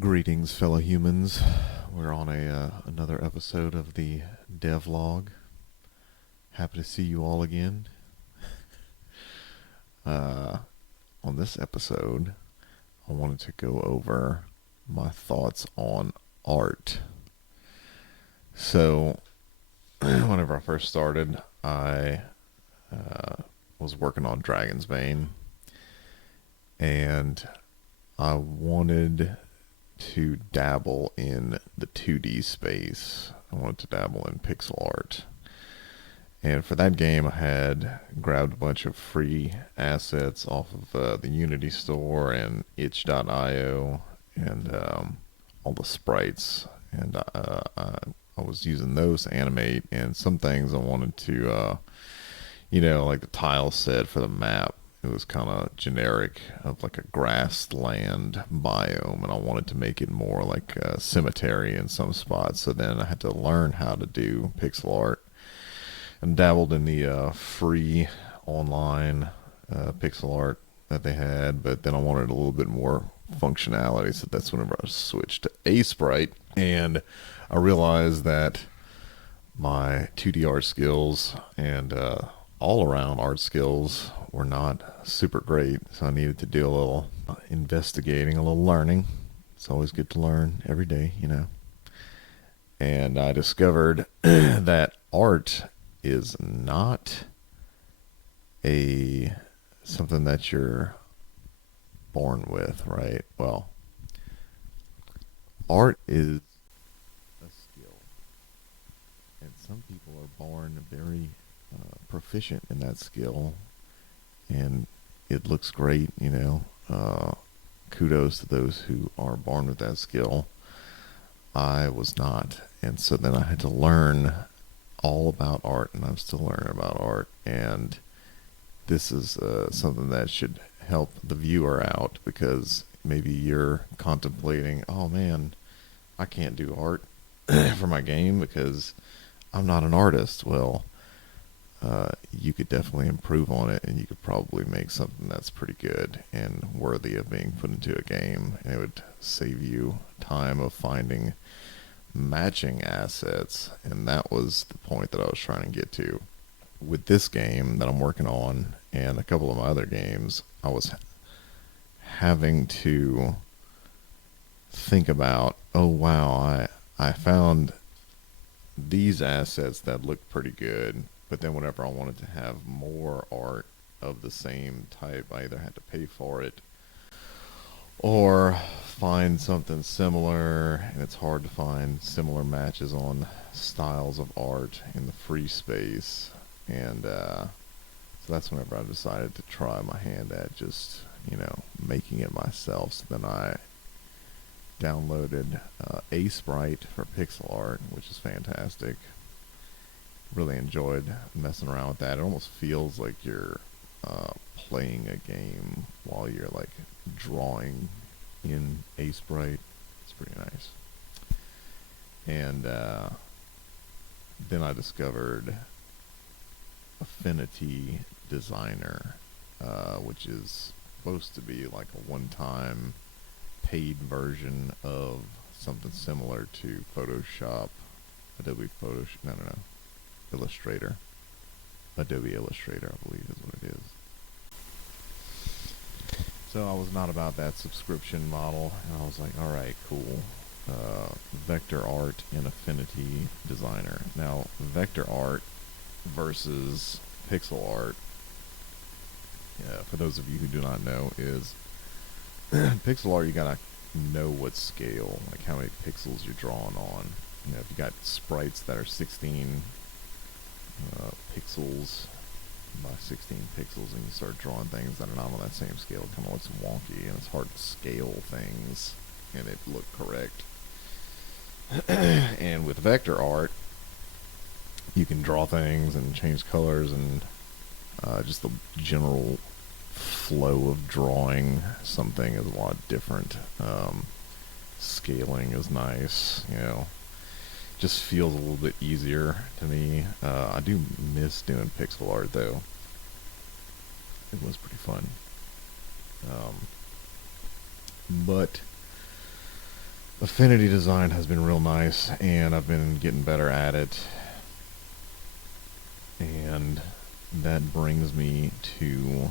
Greetings, fellow humans. We're on another episode of the devlog. Happy to see you all again. On this episode, I wanted to go over my thoughts on art. So, whenever I first started, I was working on Dragon's Bane, and I wanted to dabble in the 2D space. I wanted to dabble in pixel art. And for that game, I had grabbed a bunch of free assets off of the Unity store and itch.io and all the sprites. And I was using those to animate, and some things I wanted to, like the tile set for the map. It was kind of generic of like a grassland biome, and I wanted to make it more like a cemetery in some spots. So then I had to learn how to do pixel art and dabbled in the free online pixel art that they had. But then I wanted a little bit more functionality, so that's whenever I switched to Sprite. And I realized that my 2D art skills and all around art skills were not super great, so I needed to do a little investigating, a little learning. It's always good to learn every day, And I discovered that art is not something that you're born with, right? Well, art is a skill, and some people are born very proficient in that skill, and it looks great, kudos to those who are born with that skill. I was not, and so then I had to learn all about art, and I'm still learning about art, and this is something that should help the viewer out, because maybe you're contemplating, oh man, I can't do art for my game because I'm not an artist. Well, you could definitely improve on it, and you could probably make something that's pretty good and worthy of being put into a game, and it would save you time of finding matching assets. And that was the point that I was trying to get to with this game that I'm working on, and a couple of my other games. I was having to think about, oh wow, I found these assets that look pretty good, but then whenever I wanted to have more art of the same type, I either had to pay for it or find something similar, and it's hard to find similar matches on styles of art in the free space. And so that's whenever I decided to try my hand at just, making it myself. So then I downloaded Sprite for pixel art, which is fantastic. Really enjoyed messing around with that. It almost feels like you're playing a game while you're like drawing in Sprite. It's pretty nice. And then I discovered Affinity Designer, which is supposed to be like a one-time paid version of something similar to Photoshop, Adobe Photoshop, no, Illustrator. Adobe Illustrator, I believe is what it is. So I was not about that subscription model, and I was like, alright, cool. Vector art and Affinity Designer. Now, vector art versus pixel art, for those of you who do not know, is pixel art, you gotta know what scale, like how many pixels you're drawing on. If you got sprites that are 16 pixels by 16 pixels, and you start drawing things that are not on that same scale, it kind of looks wonky, and it's hard to scale things and it look correct. And with vector art, you can draw things and change colors, and just the general flow of drawing something is a lot different. Scaling is nice, just feels a little bit easier to me. I do miss doing pixel art though. It was pretty fun. But Affinity design has been real nice, and I've been getting better at it. And that brings me to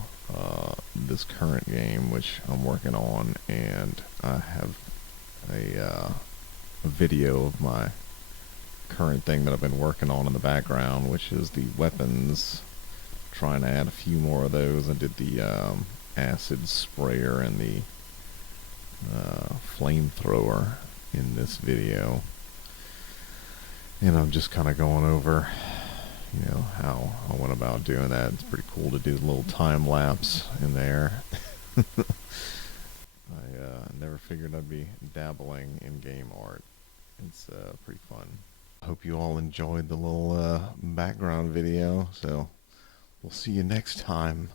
this current game, which I'm working on, and I have a video of my current thing that I've been working on in the background, which is the weapons. Trying to add a few more of those. I did the acid sprayer and the flamethrower in this video, and I'm just kind of going over, how I went about doing that. It's pretty cool to do a little time lapse in there. I never figured I'd be dabbling in game art. It's pretty fun. Hope you all enjoyed the little background video. So we'll see you next time.